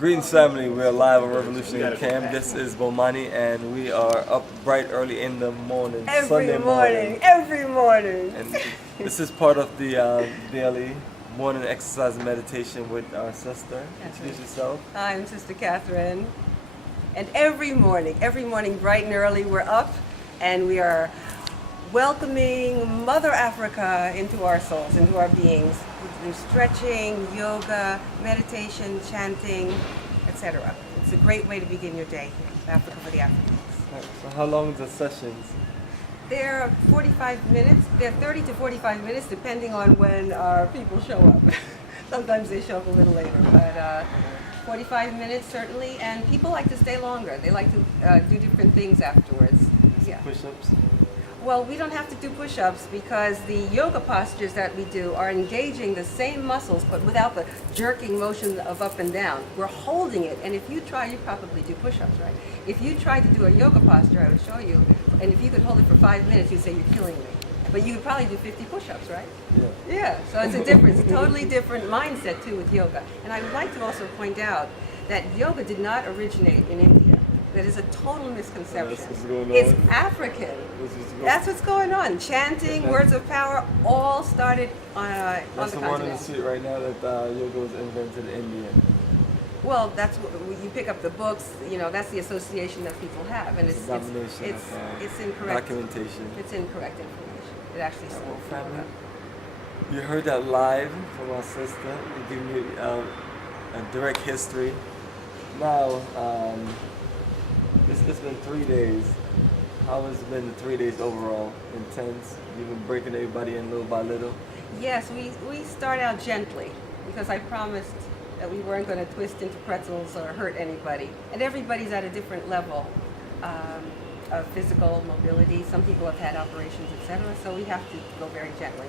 Greetings family, we are live on Revolutionary Camp. This is Bomani and we are up bright early in the morning, Sunday morning. Every morning. And this is part of the daily morning exercise and meditation with our sister. Introduce yourself. I'm Sister Katherine. And every morning bright and early we're up and we are welcoming Mother Africa into our souls, into our beings. Through stretching, yoga, meditation, chanting, etc. It's a great way to begin your day here, Africa for the Africans. So how long is the sessions? They're 45 minutes. They're 30 to 45 minutes, depending on when our people show up. Sometimes they show up a little later, but 45 minutes certainly. And people like to stay longer. They like to do different things afterwards. Yeah. Push-ups? Well, we don't have to do push-ups because the yoga postures that we do are engaging the same muscles, but without the jerking motion of up and down. We're holding it, and if you try, you probably do push-ups, right? If you tried to do a yoga posture, I would show you, and if you could hold it for 5 minutes, you'd say you're killing me. But you could probably do 50 push-ups, right? Yeah. Yeah, so it's a difference, totally different mindset too with yoga. And I would like to also point out that yoga did not originate in India. That is a total misconception. What's going on? It's African. That's what's going on. Chanting, words of power, all started on the continent. One in the street right now that yoga was invented in India. Well, that's what you pick up the books. You know, that's the association that people have, and it's incorrect. Documentation. It's incorrect information. It actually started from yoga. You heard that live from our sister. We give me a direct history. Now. It's been 3 days. How has it been the 3 days overall? Intense? You've been breaking everybody in little by little? Yes, we start out gently because I promised that we weren't going to twist into pretzels or hurt anybody. And everybody's at a different level of physical mobility. Some people have had operations, etc. So we have to go very gently.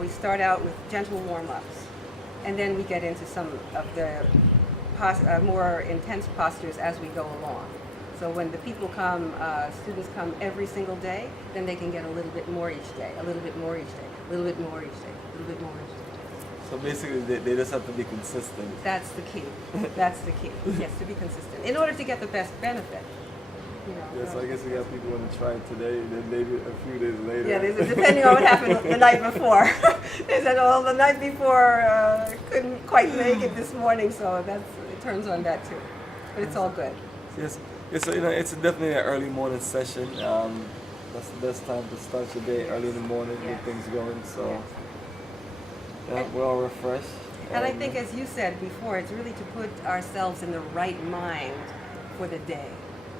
We start out with gentle warm-ups. And then we get into some of the more intense postures as we go along. So when the people come, students come every single day, then they can get a little bit more each day, a little bit more each day, a little bit more each day, a little bit more each day. So basically they just have to be consistent. That's the key. That's the key. Yes, to be consistent. In order to get the best benefit. You know, yes, I guess we got people want to try it today, and then maybe a few days later. Yeah, depending on what happened the night before. They said, oh, the night before couldn't quite make it this morning, so it turns on that too. But it's all good. Yes. Yeah, so it's definitely an early morning session. That's the best time to start your day early in the morning, get things going. So we're all refreshed. And I think, as you said before, it's really to put ourselves in the right mind for the day,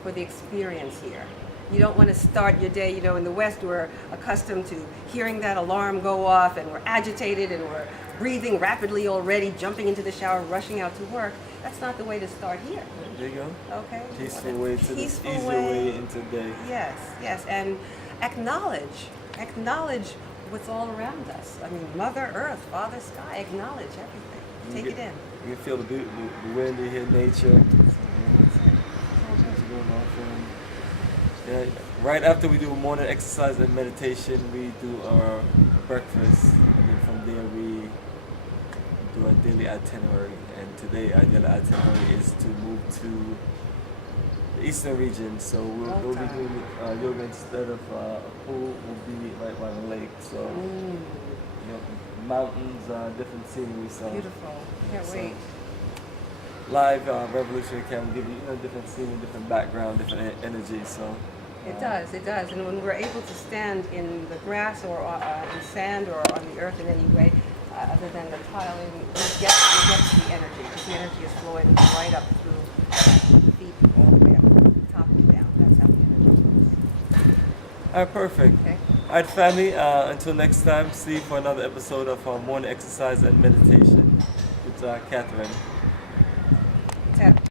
for the experience here. You don't want to start your day, in the West we're accustomed to hearing that alarm go off and we're agitated and we're breathing rapidly already, jumping into the shower, rushing out to work. That's not the way to start here. There you go. Okay. Peaceful way to the easier way into the day. Yes. And acknowledge what's all around us. I mean, Mother Earth, Father Sky, acknowledge everything. Take it in. You can feel the wind, you hear nature. Yeah, right after we do morning exercise and meditation, we do our breakfast, and then from there we do our daily itinerary. And today our daily itinerary is to move to the eastern region. So we'll be doing yoga instead of a pool. We'll be right by the lake. So mountains, different scenery. So beautiful. Can't wait. Live Revolutionary Camp give you different scenery, different background, different energy. So. It does. And when we're able to stand in the grass or in sand or on the earth in any way, other than the tiling, you get the energy, because the energy is flowing right up through the feet all the way up from the top and down. That's how the energy flows. All right, perfect. Okay. All right, family, until next time, see you for another episode of Morning Exercise and Meditation with Katherine.